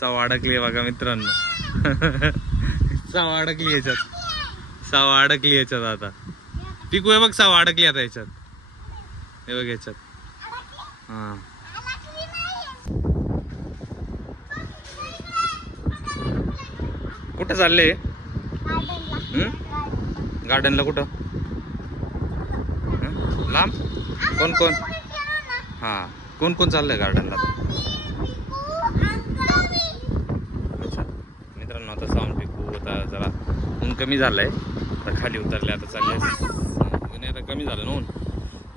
सवा अडकली बघा मित्रांनो. सवा अडकली याच्यात. सवा अडकली याच्यात आता. पिकू हे बघ सवा अडकली आता याच्यात. हे बघ याच्यात. हा कुठं चालले? गार्डनला कुठं? लांब? कोण कोण? हा कोण कोण चाललंय गार्डनला? अच्छा मित्रांनो आता साऊंड पिकू आता जरा ऊन कमी झालंय. आता खाली उतरले आता चालले. आता कमी झालं ना ऊन.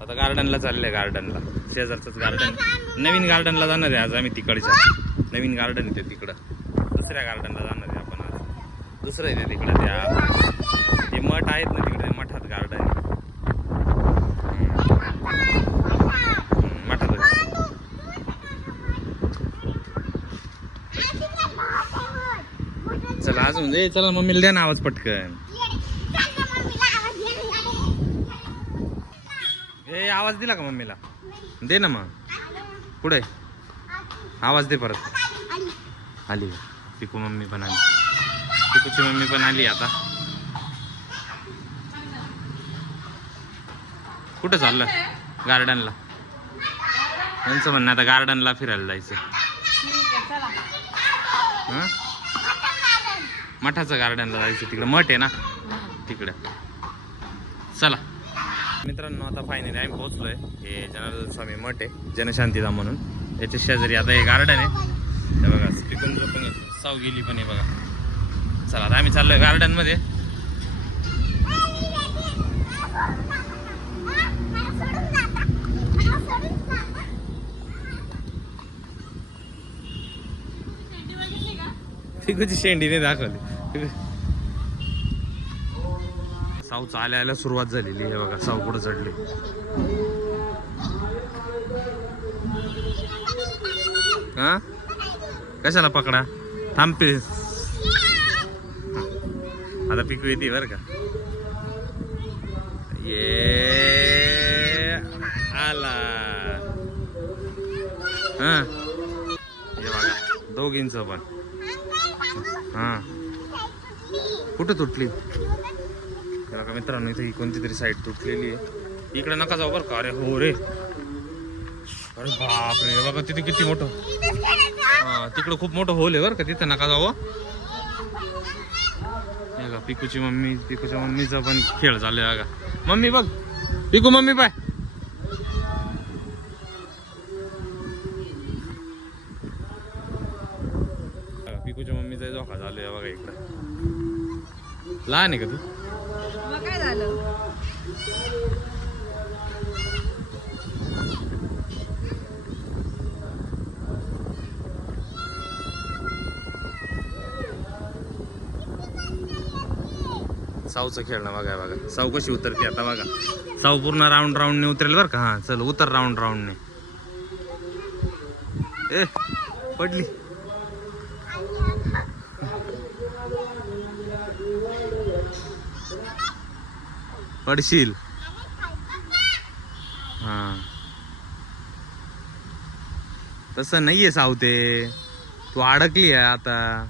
आता गार्डनला चाललंय. गार्डनला शेजारचंच गार्डन. नवीन गार्डनला जाणार आहे आज आम्ही. तिकडच्या नवीन गार्डन येते तिकडं. दुसऱ्या गार्डनला जाणार आहे आपण आज. दुसरं येते तिकडं. त्या ते मठ आहेत ना तिकडे. मठात गार्डन आहे. मठात चला अजून चला मम्मीला द्या ना आवाज पटकन. ए आवाज दिला का मम्मीला? दे ना मग. पुढे आवाज दे परत. आली पिकू मम्मी पण आली. पिकूची मम्मी पण आली आता. कुठं चाललं? गार्डनला. यांचं म्हणणं आता गार्डनला फिरायला जायचं. मठाचं गार्डनला जायचं. तिकडं मठ आहे ना तिकडं. चला मित्रांनो आता फायनली आम्ही पोहोचलोय. हे जनार्दन स्वामी मठ आहे जनशांतीधाम म्हणून. याच्या शेजारी आता हे गार्डन आहे. हे बघा पिकून पण साव गेली पण आहे बघा. चला आता आम्ही चाललोय गार्डन मध्ये. पिकूची शेंडीने दाखवली. साऊ चालायला सुरुवात झालेली आहे बघा. साऊ पुढे चढले. हा कशाला पकडा? थांबते आता. पिकू येते बर का. ये आला. हा हे बघा दोघींचं पण. हा कुठं तुटली बघा मित्रांनो. इथे कोणती तरी साईड तुटलेली आहे. इकडे नका जाऊ बरं का. अरे हो रे. अरे बापरे बघा तिथे किती मोठं. हा तिकडं खूप मोठं होल आहे बरं का. तिथं नका जाऊ. बघा पिकूची मम्मी. पिकूच्या मम्मीचा पण खेळ चालू बघा. मम्मी बघ. पिकू मम्मी पाय. पिकूच्या मम्मीचा धोका चालू आहे बघा इकडं. लहान आहे का तू? काय झालं? साऊचं खेळणं बघा. बघा साऊ कशी उतरते आता बघा. साऊ पूर्ण राऊंड राऊंडने उतरेल बरं का. हा चल उतर राऊंड राऊंडने. ए पडली. पडशील. हा तसं नाहीये साऊ. ते तू अडकली आहे आता.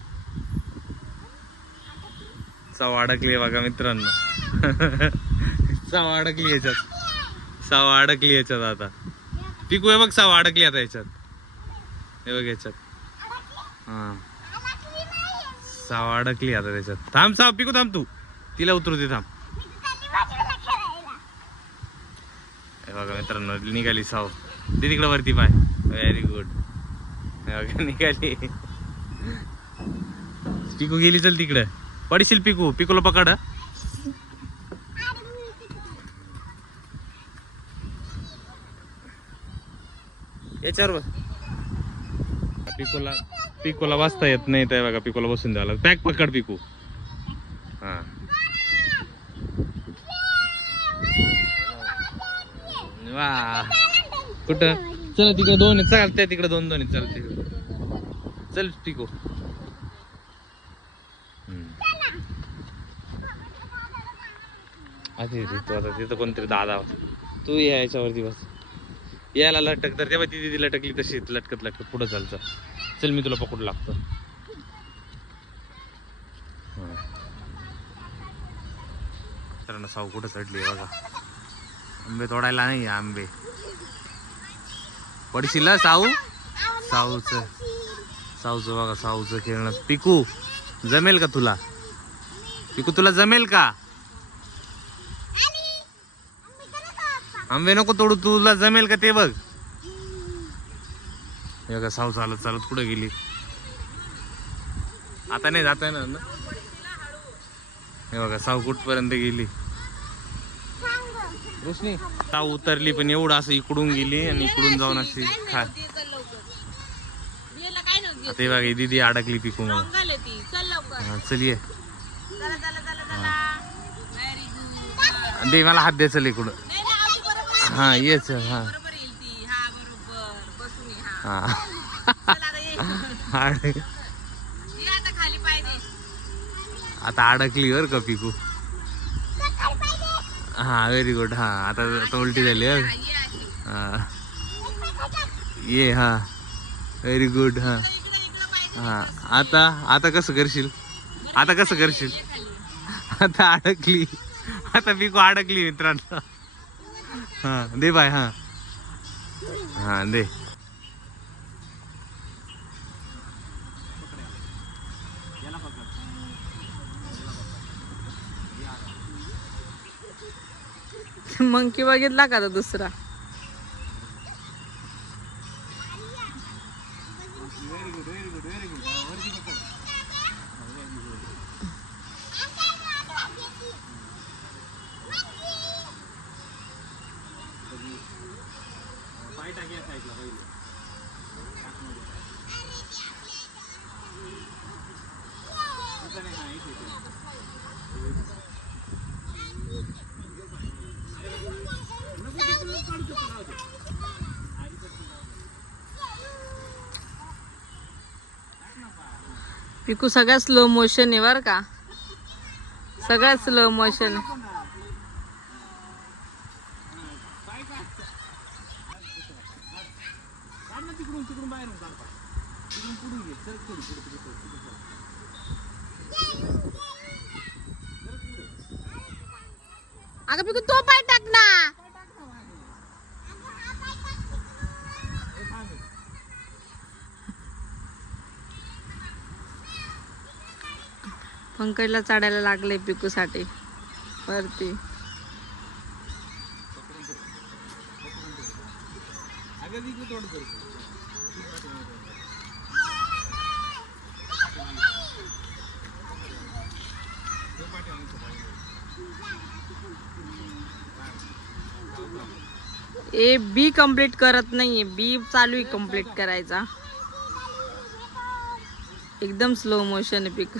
साव अडकली बघा मित्रांनो. साव अडकली याच्यात. साव अडकली याच्यात आता. पिकू हे बघ साव अडकली आता याच्यात. हे बघ याच्यात. हा साव अडकली आता त्याच्यात. थांब साव. पिकू थांब. तू तिला उतरू दे. थांब. हे बघा मित्रांनो निघाली साव. ती तिकडे वरती पाय. Very good. निघाली. पिकू गेली. चल तिकडे. पडशील पिकू. पिकूला पकड. याच्यावर पिकूला वाचता येत नाही. त्या बघा पिकूला बसून द्यावं लागतं. पॅक पकड पिकू. हा वा कुठं? चल तिकडे दोन चालते. तिकडे दोन दोन चालते. चल पिकू. आता तिथं कोणतरी दादा. तू याच्यावरती बस. यायला लटक तर तेव्हा ती दिदी लटकली तशी लटकत लटकत पुढं चालतं. चल मी तुला पकडू लागतो. तर साऊ कुठं चढली बघा. आंबे तोडायला नाही आंबे. पडशील ना साऊ. साऊचं बघा साऊचं खेळणं. पिकू जमेल का तुला. पिकू तुला जमेल का. आंबे नको तोडू तुला जमेल का ते बघ. हे बघा साऊ चालत चालत कुठं गेली. आता नाही जाता येणार ना. हे बघा साऊ कुठपर्यंत गेली. रोशनी साऊ उतरली पण एवढं असं इकडून गेली आणि इकडून जाऊन अशी खा. आता हे बघा ही दीदी अडकली पिकू मला. चल ये दे मला हात दे. चल इकडून. हा ये चल. हा हा आता अडकली बर का पिकू. हा व्हेरी गुड. हा आता उलटी झाली. हा ये. हा व्हेरी गुड. हा हा आता कसं करशील. आता कसं करशील. आता अडकली. आता पिकू अडकली मित्रांनो. हा दे बाय. हा हा दे. मंकी बघितला का तो दुसरा. पिकू सगळ्यात स्लो मोशन आहे बर का. सगळ्यात स्लो मोशन. अगं पिकू तो पाय टाक ना. पंकजला चढायला लागले पिकू साठी वरती. ए बी कंप्लीट करत नाहीये. बी चालू आहे कंप्लीट करायचा. एकदम स्लो मोशन आहे पिकू.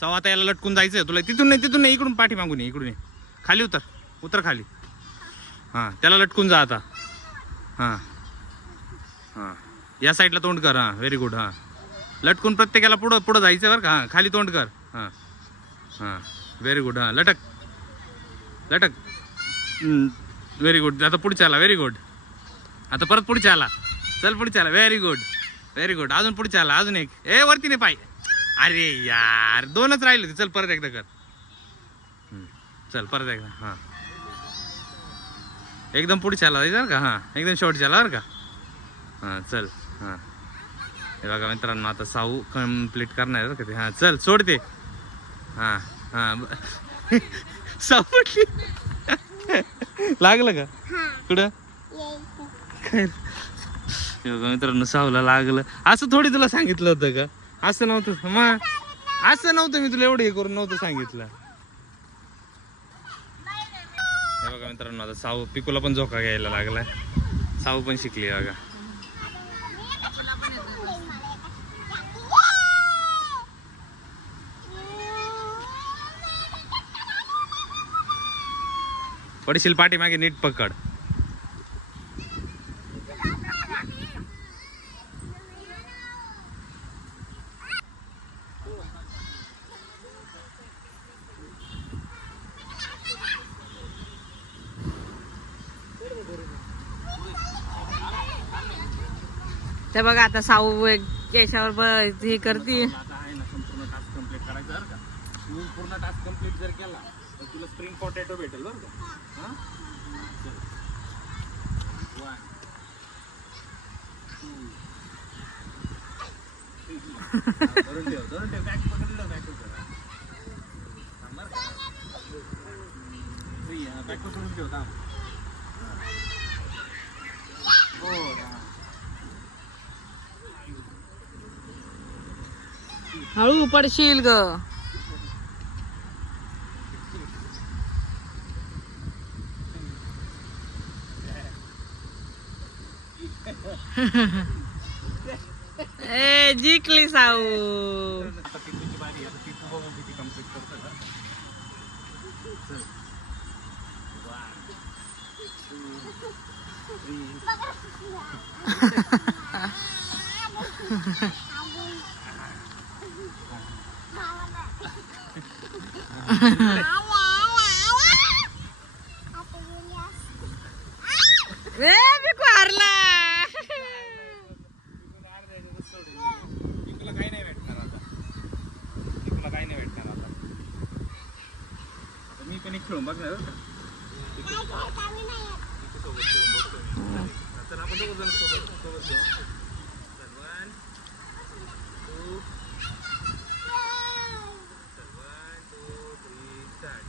चव आता याला लटकून जायचंय तुला. तिथून नाही इकडून पाठी मागून ये. इकडून ये. खाली उतर खाली. हा त्याला लटकून जा आता. हा हा या साईडला तोंड कर. हा व्हेरी गुड. हा लटकून प्रत्येकाला पुढं जायचं बरं का. हा खाली तोंड कर. हा हा व्हेरी गुड. हा लटक व्हेरी गुड. आता पुढच्याला. Very good. आता परत पुढच्याला. चल पुढच्याला. Very good. अजून पुढच्याला. अजून एक. ए वरती नाही पाय. अरे यार 2च राहिले होते. चल परत एकदा कर. चल परत एकदा. हा एकदम पुढच्याला जायचं का. हा एकदम शेवटच्याला बरं का. हा चल. हा हे बघा मित्रांनो आता साऊ कम्प्लीट करणार बरं का ते. हा चल सोडते. हा हा साऊ लागलं का कुठं काय. हे बघा मित्रांनो साऊला लागलं. असं थोडी तुला सांगितलं होतं का. असं नव्हतं मग. असं नव्हतं मी तुला एवढं हे करून नव्हतं सांगितलं. हे बघा मित्रांनो आता साऊ पिकूला पण झोका घ्यायला लागलाय. साऊ पण शिकली बघा. पडशील पाठीमागे. नीट पकड. ते बघा आता साऊ याच्यावर हे करते. आता आहे ना संपूर्ण टास्क कम्प्लीट करायचा बरं का. तू पूर्ण टास्क कम्प्लीट जर केला तर तुला स्प्रिंग पोटॅटो भेटेल बरं का. हां चल. 1 2 धरून ठेव बॅक पकडलं बॅक पकडलं. थांब बरं का. बॅक पकडून ठेव थांब. हो हळू पडशील ग. ए जिंकली साऊ. आता पिकूची बारी. आता पिकू बघून किती कम्प्लीट करतो का. चल 1 2 3 ए पिकू हारला. पिकूला काही नाही भेटणार आता. पिकूला काही नाही भेटणार आता. आता मी पण एक खेळून बघणार बरं का. पिकूसोबत खेळून बघतो मी. चल आपण दोघं जण सोबत खेळू. चल 1 2 चल 1 2 3 स्टार्ट.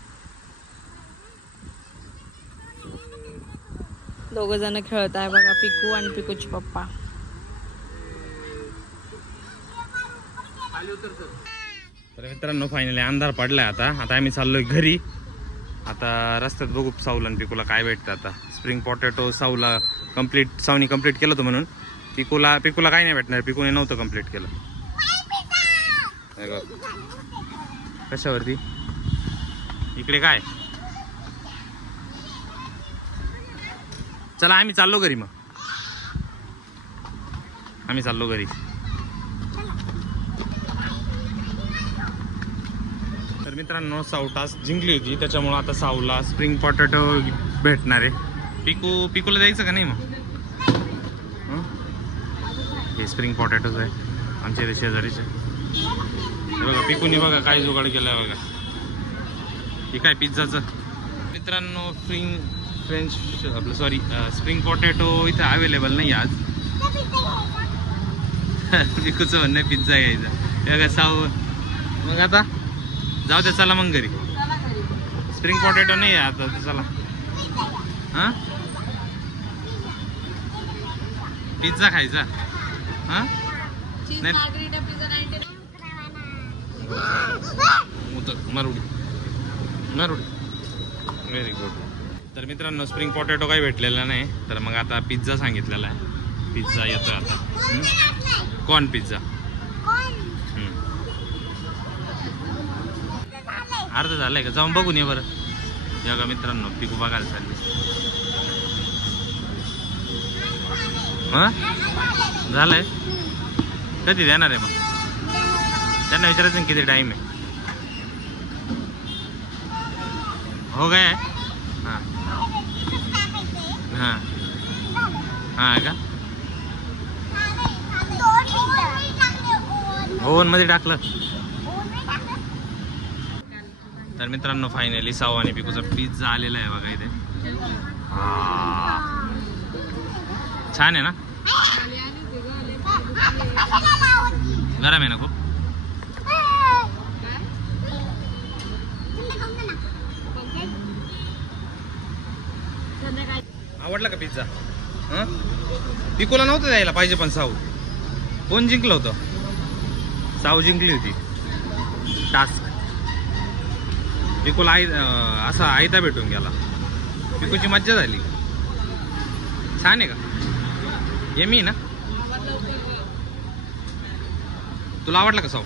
दोघ जण खेळत आहे बघा, पिकू आणि पिकूचे पप्पा. तर मित्रांनो फायनली अंधार पडलाय. आता आम्ही चाललोय घरी. आता रस्त्यात बघू साऊला आणि पिकूला काय भेटतं. आता स्प्रिंग पोटॅटो साऊला साऊनी कम्प्लीट केलं होतं म्हणून पिकूला काही नाही भेटणार. पिकूने नव्हतं कम्प्लीट केलं. कशावरती इकडे काय. चला आम्ही चाललो घरी. मग आम्ही चाललो घरी. तर मित्रांनो साऊ टास्क जिंकली होती त्याच्यामुळे आता साऊला स्प्रिंग पोटॅटो भेटणार आहे. पिकूला द्यायचं का नाही मग. हे स्प्रिंग पोटॅटोज आहे आमच्या इथे शेजारीचे. बघा पिकूने बघा काय जुगाड केलाय बघा. हे काय पिझ्झाचं. मित्रांनो स्प्रिंग पोटॅटो इथं अवेलेबल नाही आज. पिकूचं म्हणणं पिझ्झा घ्यायचा. बघा साऊ. मग आता जाऊ दे चला मग घरी. स्प्रिंग पोटॅटो नाही आहे आता. चला हां पिझ्झा खायचा. हां मरुडी व्हेरी गुड. तर मित्रांनो स्प्रिंग पोटॅटो काही भेटलेला नाही. तर मग आता पिझ्झा सांगितलेला आहे. पिझ्झा येतोय आता. Corn pizza. अर्ध झालंय का. जाऊन बघून ये बरं. या का मित्रांनो पिकू बघायला चालली. हां झालंय. कधी देणार आहे मग. त्यांना विचारायचं ना किती टाईम आहे. हो काय. हां हां हां का. ओव्हनमध्ये टाकलं. तर मित्रांनो फायनली साऊ आणि पिकूचा पिझ्झा आलेला आहे बघा इथे. छान आहे ना. गरम आहे ना खूप. आवडला का पिझ्झा. पिकूला नव्हतं द्यायला पाहिजे पण साऊ. कोण जिंकलं होतं. साऊ जिंकली होती टास्क. पिकूला असा आयता भेटून गेला. पिकूची मज्जा झाली. छान आहे का. यम्मी ना. तुला आवडला का साऊ.